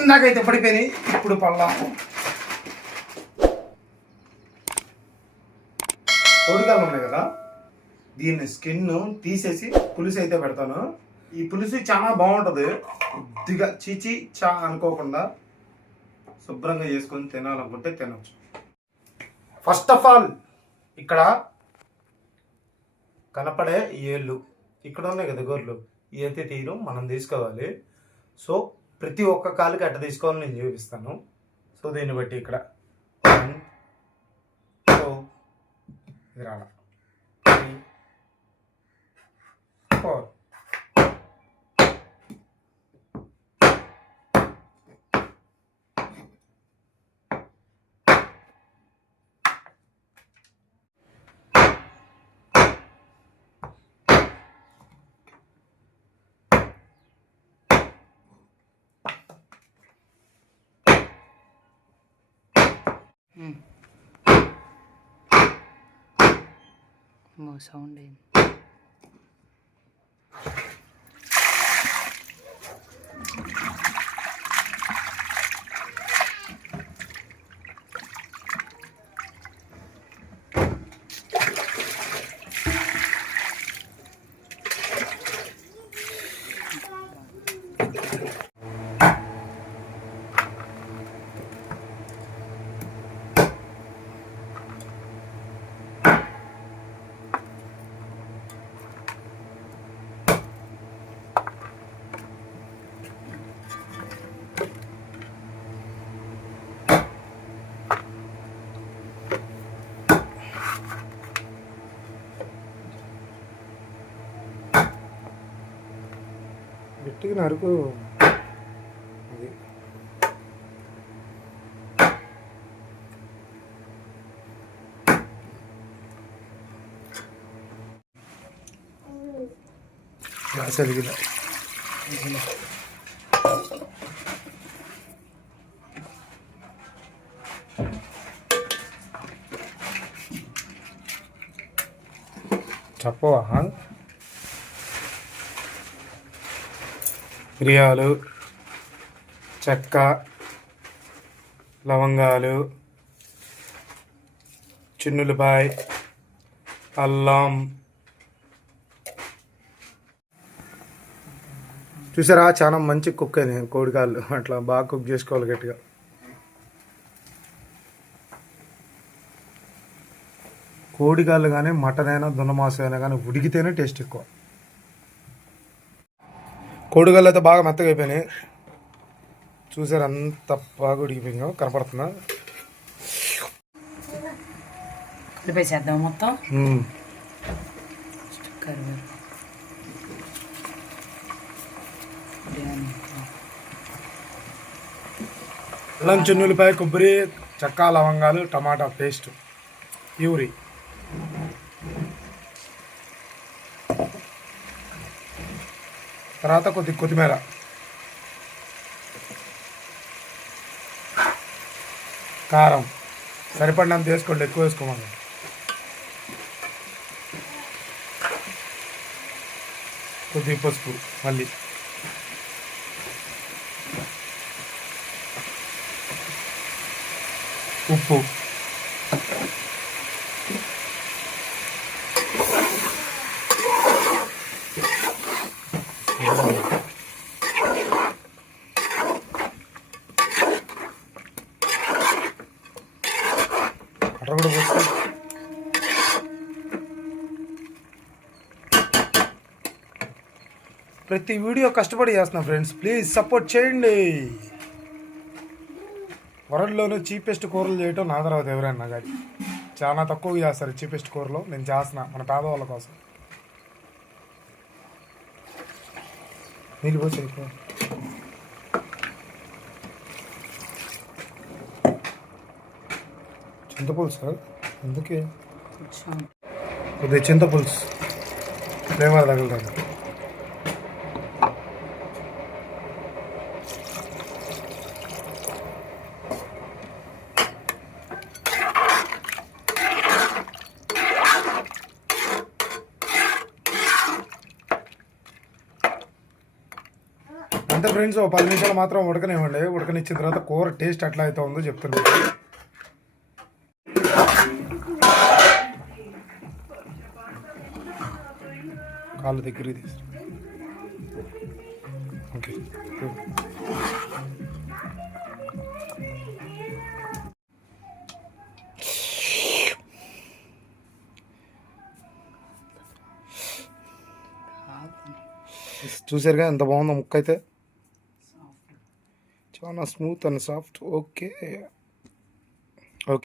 ఇందాకైతే పడిపోయినాయి, ఇప్పుడు పడదాం. కోడికాయలు ఉన్నాయి కదా, దీన్ని స్కిన్ తీసేసి పులుసు అయితే పెడతాను. ఈ పులుసు చాలా బాగుంటుంది. కొద్దిగా చీచి చా అనుకోకుండా శుభ్రంగా చేసుకొని తినాలనుకుంటే తినవచ్చు. ఫస్ట్ ఆఫ్ ఆల్ ఇక్కడ కనపడే ఏళ్ళు ఇక్కడ ఉన్నాయి కదా గోర్లు, అయితే తీరు మనం తీసుకోవాలి. సో ప్రతి ఒక్క కాలుకి అట్ట తీసుకోవాలని నేను చూపిస్తాను. సో దీన్ని బట్టి ఇక్కడ 1 2 ఇది రాలా 3 4 సౌండ్ ఏంటి? గట్టిగా నరుకు. అది సరిగిలా చెప్పవా? మిరియాలు, చెక్క, లవంగాలు, చిన్నులపాయ, అల్లం. చూసారా, చాలా మంచి కుక్ అయినాయి కోడికాళ్ళు. అట్లా బాగా కుక్ చేసుకోవాలి గట్టిగా. కోడికాళ్ళు కానీ మటన్ అయినా దున్నమాసం అయినా కానీ ఉడికితేనే టేస్ట్ ఎక్కువ. కోడికాళ్ళు అయితే బాగా మెత్తగా అయిపోయినాయి. చూసారు అంత బాగా ఉడికిపోయిందో కనపడుతుందా? కలిపేసేద్దాం మొత్తం. అల్లం, చిన్నులపాయ, కొబ్బరి, చెక్క, లవంగాలు, టమాటా పేస్ట్, ప్యూరీ. తర్వాత కొత్తిమీర, కారం సరిపడినంత వేసుకోండి, ఎక్కువ వేసుకోమని. కొద్దిగా పసుపు, మళ్ళీ ఉప్పు, అట్లా కూడా పోసి ప్రతి వీడియో కష్టపడి చేస్తున్నా ఫ్రెండ్స్, ప్లీజ్ సపోర్ట్ చేయండి. వరల్డ్లోనే చీపెస్ట్ కూరలు చేయటం నా తర్వాత ఎవరైనా కానీ చాలా తక్కువగా చేస్తారు. చీపెస్ట్ కూరలో నేను చేస్తున్నా మన పేదవాళ్ళ కోసం. నీళ్ళు పోసి అయిపో. చింతపులుసు సార్, అందుకే కొద్దిగా చింతపులుసు ఫ్లేవర్ తగులుతుంది. అంతే ఫ్రెండ్స్, ఓ 10 నిమిషాలు మాత్రం ఉడకనివ్వండి. ఉడకనిచ్చిన తర్వాత కూర టేస్ట్ ఎట్లా అయితే ఉందో చెప్తున్నాను. కాళ్ళు దగ్గరికి తీసి ఓకే. చూసారుగా ఎంత బాగుందో ముక్క అయితే, చాలా స్మూత్ అండ్ సాఫ్ట్. ఓకే.